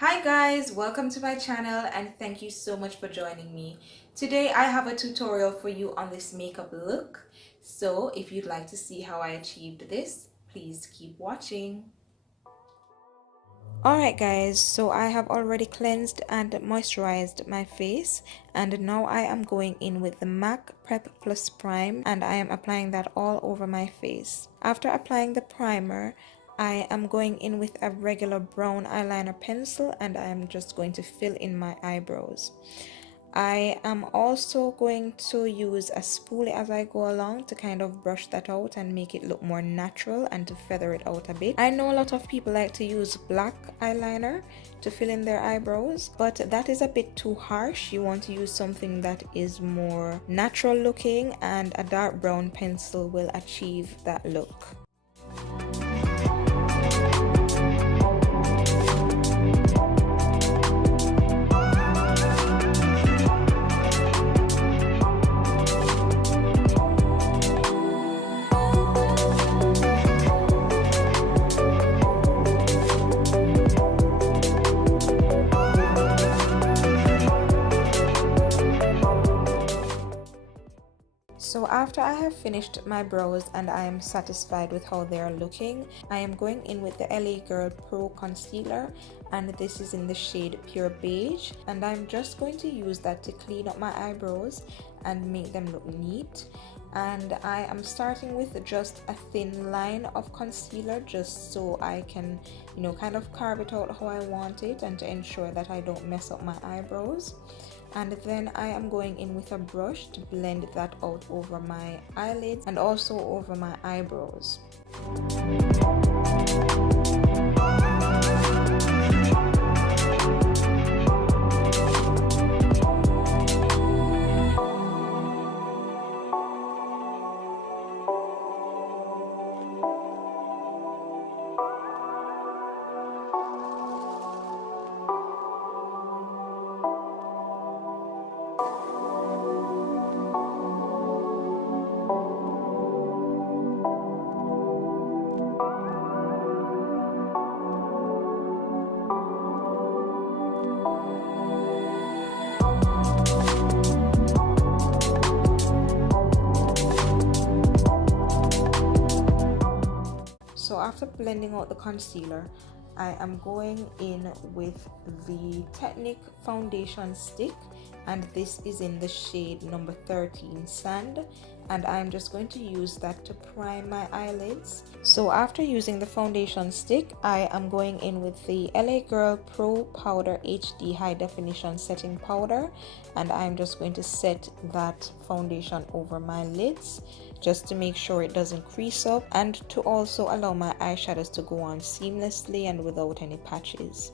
Hi guys, welcome to my channel and thank you so much for joining me. Today I have a tutorial for you on this makeup look. So if you'd like to see how I achieved this, please keep watching. Alright guys, so I have already cleansed and moisturized my face and now I am going in with the MAC Prep Plus Prime and I am applying that all over my face. After applying the primer, I am going in with a regular brown eyeliner pencil and I am just going to fill in my eyebrows. I am also going to use a spoolie as I go along to kind of brush that out and make it look more natural and to feather it out a bit. I know a lot of people like to use black eyeliner to fill in their eyebrows, but that is a bit too harsh. You want to use something that is more natural looking, and a dark brown pencil will achieve that look. So after I have finished my brows and I am satisfied with how they are looking, I am going in with the LA Girl Pro Concealer, and this is in the shade Pure Beige, and I'm just going to use that to clean up my eyebrows and make them look neat. And I am starting with just a thin line of concealer just so I can, kind of carve it out how I want it and to ensure that I don't mess up my eyebrows. And then I am going in with a brush to blend that out over my eyelids and also over my eyebrows. So after blending out the concealer, I am going in with the Tecnic foundation stick, and this is in the shade number 13 Sand, and I'm just going to use that to prime my eyelids. So after using the foundation stick, I am going in with the LA Girl Pro Powder HD High Definition Setting Powder, and I'm just going to set that foundation over my lids just to make sure it doesn't crease up and to also allow my eyeshadows to go on seamlessly and without any patches.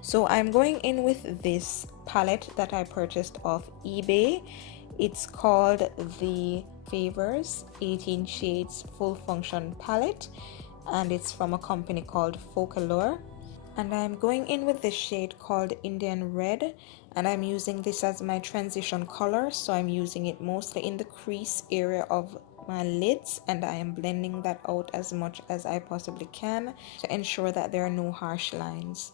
So I'm going in with this palette that I purchased off eBay. It's called the Favors 18 Shades Full Function Palette, and it's from a company called Focallure. And I'm going in with this shade called Indian Red, and I'm using this as my transition color, so I'm using it mostly in the crease area of my lids, and I am blending that out as much as I possibly can to ensure that there are no harsh lines.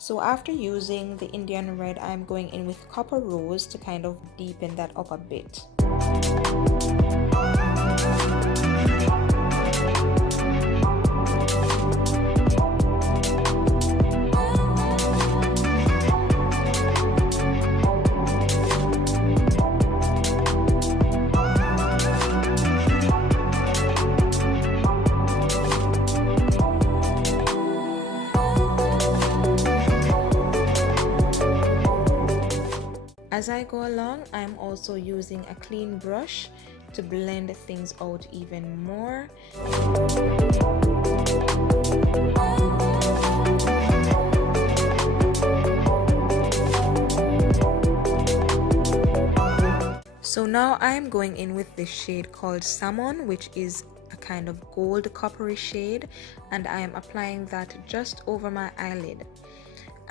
So after using the Indian Red, I'm going in with Copper Rose to kind of deepen that up a bit. As I go along, I'm also using a clean brush to blend things out even more. So now I'm going in with this shade called Salmon, which is a kind of gold coppery shade, and I am applying that just over my eyelid.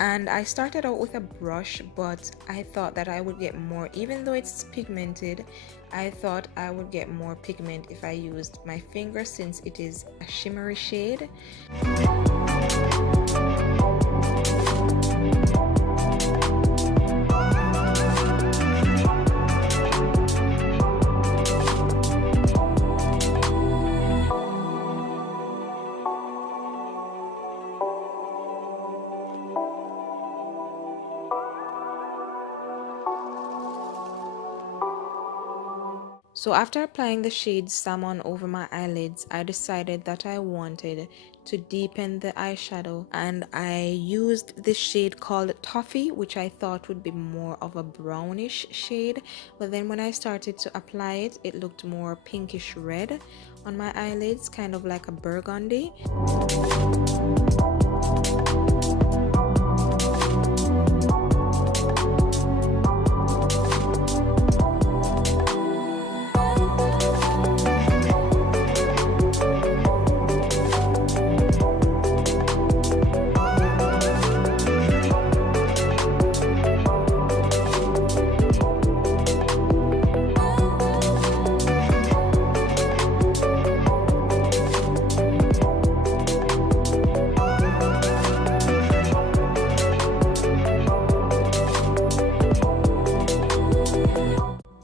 And I started out with a brush, but I thought that I would get more, even though it's pigmented, I thought I would get more pigment if I used my finger, since it is a shimmery shade. So after applying the shade Salmon over my eyelids, I decided that I wanted to deepen the eyeshadow, and I used this shade called Toffee, which I thought would be more of a brownish shade, but then when I started to apply it, it looked more pinkish red on my eyelids, kind of like a burgundy.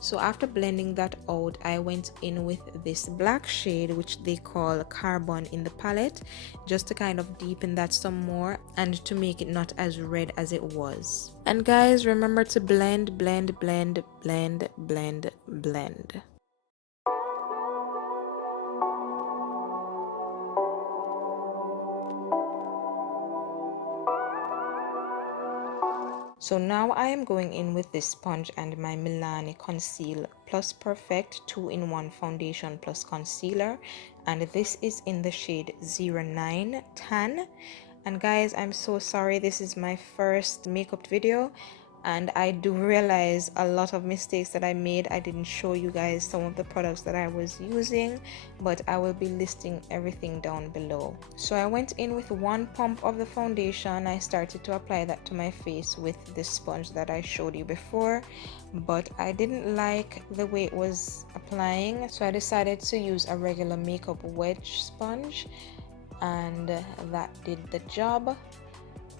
So after blending that out, I went in with this black shade, which they call Carbon in the palette, just to kind of deepen that some more and to make it not as red as it was. And guys, remember to blend, blend, blend, blend, blend, blend. So now I am going in with this sponge and my Milani Conceal Plus Perfect 2-in-1 foundation plus concealer, and this is in the shade 09 Tan. And guys, I'm so sorry, this is my first makeup video and I do realize a lot of mistakes that I made. I didn't show you guys some of the products that I was using, but I will be listing everything down below. So I went in with one pump of the foundation. I started to apply that to my face with this sponge that I showed you before, but I didn't like the way it was applying, so I decided to use a regular makeup wedge sponge, and that did the job.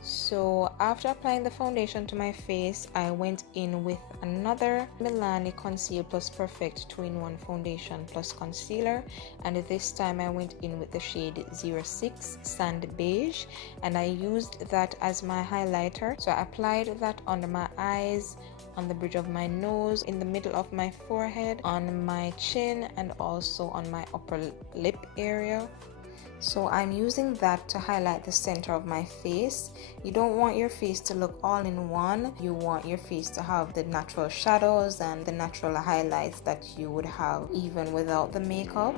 So after applying the foundation to my face, I went in with another Milani Conceal Plus Perfect 2-in-1 foundation plus concealer, and this time I went in with the shade 06 Sand Beige, and I used that as my highlighter. So I applied that under my eyes, on the bridge of my nose, in the middle of my forehead, on my chin, and also on my upper lip area. So I'm using that to highlight the center of my face. You don't want your face to look all in one. You want your face to have the natural shadows and the natural highlights that you would have even without the makeup.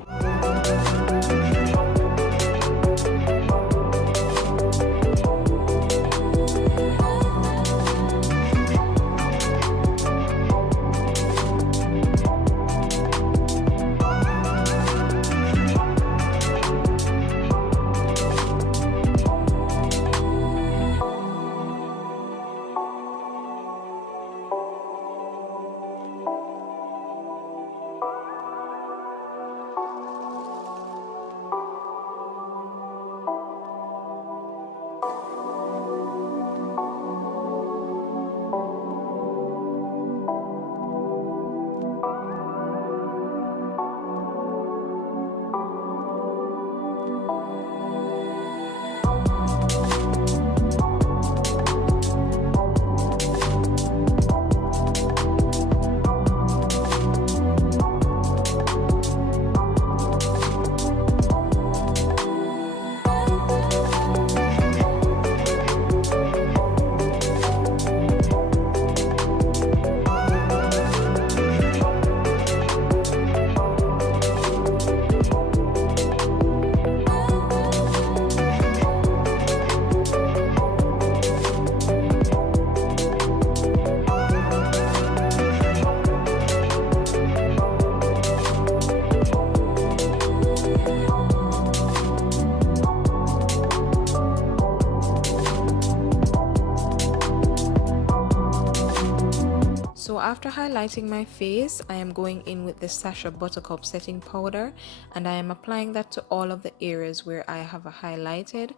So after highlighting my face, I am going in with the Sacha Buttercup setting powder, and I am applying that to all of the areas where I have highlighted.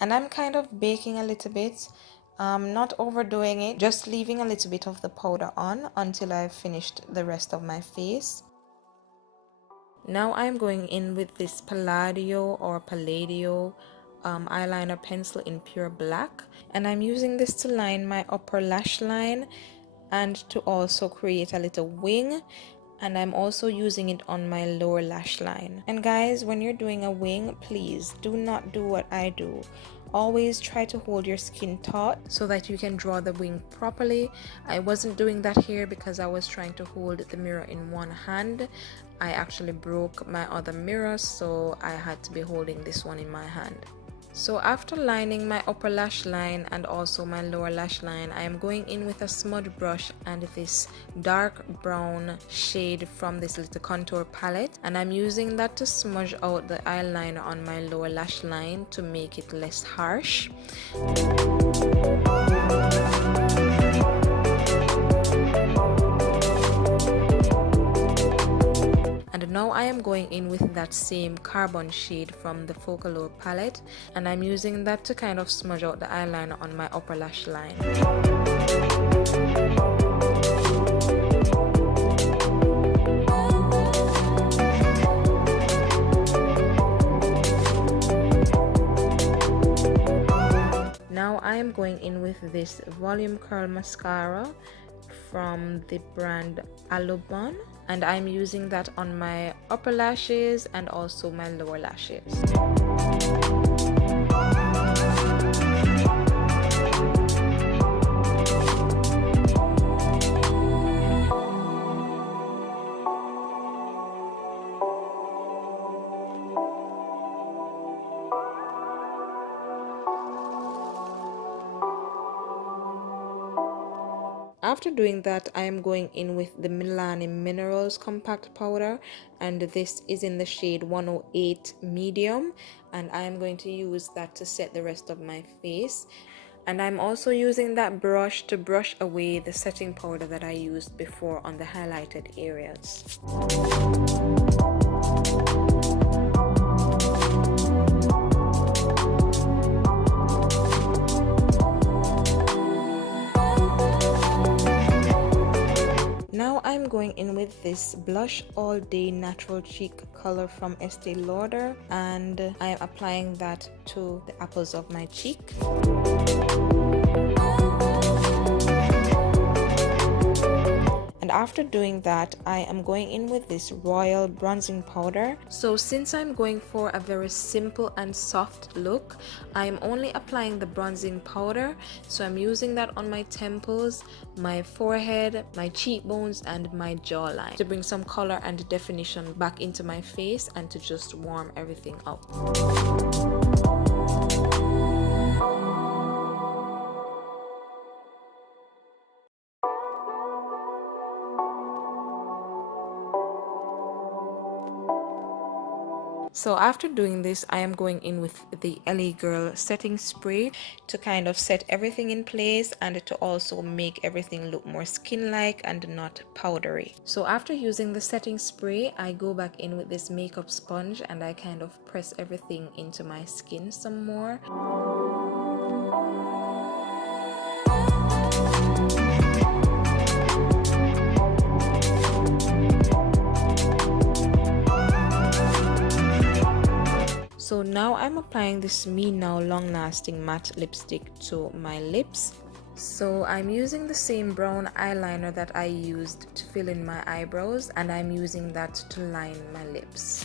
And I'm kind of baking a little bit, not overdoing it, just leaving a little bit of the powder on until I've finished the rest of my face. Now I'm going in with this Palladio or Palladio eyeliner pencil in pure black, and I'm using this to line my upper lash line and to also create a little wing, and I'm also using it on my lower lash line. And guys, when you're doing a wing, please do not do what I do. Always try to hold your skin taut so that you can draw the wing properly. I wasn't doing that here because I was trying to hold the mirror in one hand. I actually broke my other mirror, so I had to be holding this one in my hand. So after lining my upper lash line and also my lower lash line, I am going in with a smudge brush and this dark brown shade from this little contour palette, and I'm using that to smudge out the eyeliner on my lower lash line to make it less harsh. And now I am going in with that same carbon shade from the Focallure palette, and I'm using that to kind of smudge out the eyeliner on my upper lash line. Now I am going in with this volume curl mascara from the brand Alobon, and I'm using that on my upper lashes and also my lower lashes. After doing that, I am going in with the Milani Minerals Compact Powder, and this is in the shade 108 Medium, and I am going to use that to set the rest of my face. And I'm also using that brush to brush away the setting powder that I used before on the highlighted areas. Now I'm going in with this Blush All Day Natural Cheek color from Estee Lauder, and I am applying that to the apples of my cheek. And after doing that, I am going in with this Royal Bronzing Powder. So since I'm going for a very simple and soft look, I am only applying the bronzing powder. So I'm using that on my temples, my forehead, my cheekbones, and my jawline to bring some color and definition back into my face and to just warm everything up. So after doing this, I am going in with the LA Girl setting spray to kind of set everything in place and to also make everything look more skin-like and not powdery. So after using the setting spray, I go back in with this makeup sponge and I kind of press everything into my skin some more. So now I'm applying this Me Now Long Lasting Matte Lipstick to my lips. So I'm using the same brown eyeliner that I used to fill in my eyebrows, and I'm using that to line my lips.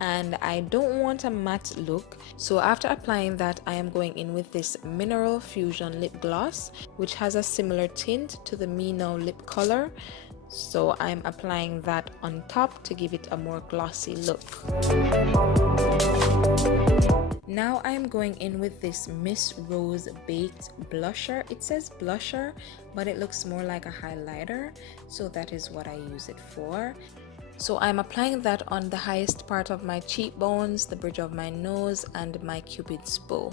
And I don't want a matte look, so after applying that, I am going in with this Mineral Fusion Lip Gloss, which has a similar tint to the Me Now lip color. So I'm applying that on top to give it a more glossy look. Now I'm going in with this Miss Rose Baked Blusher. It says blusher, but it looks more like a highlighter, so that is what I use it for. So I'm applying that on the highest part of my cheekbones, the bridge of my nose, and my Cupid's bow.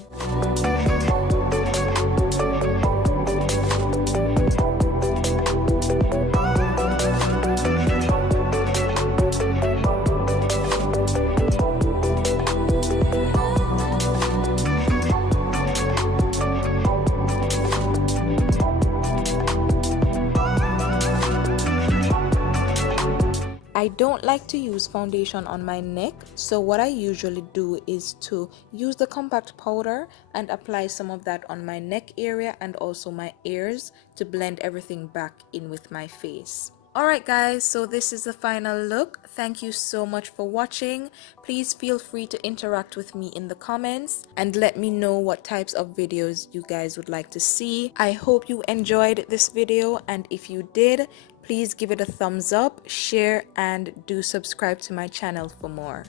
I don't like to use foundation on my neck, so what I usually do is to use the compact powder and apply some of that on my neck area and also my ears to blend everything back in with my face. Alright guys, so this is the final look. Thank you so much for watching. Please feel free to interact with me in the comments and let me know what types of videos you guys would like to see. I hope you enjoyed this video, and if you did, please give it a thumbs up, share, and do subscribe to my channel for more.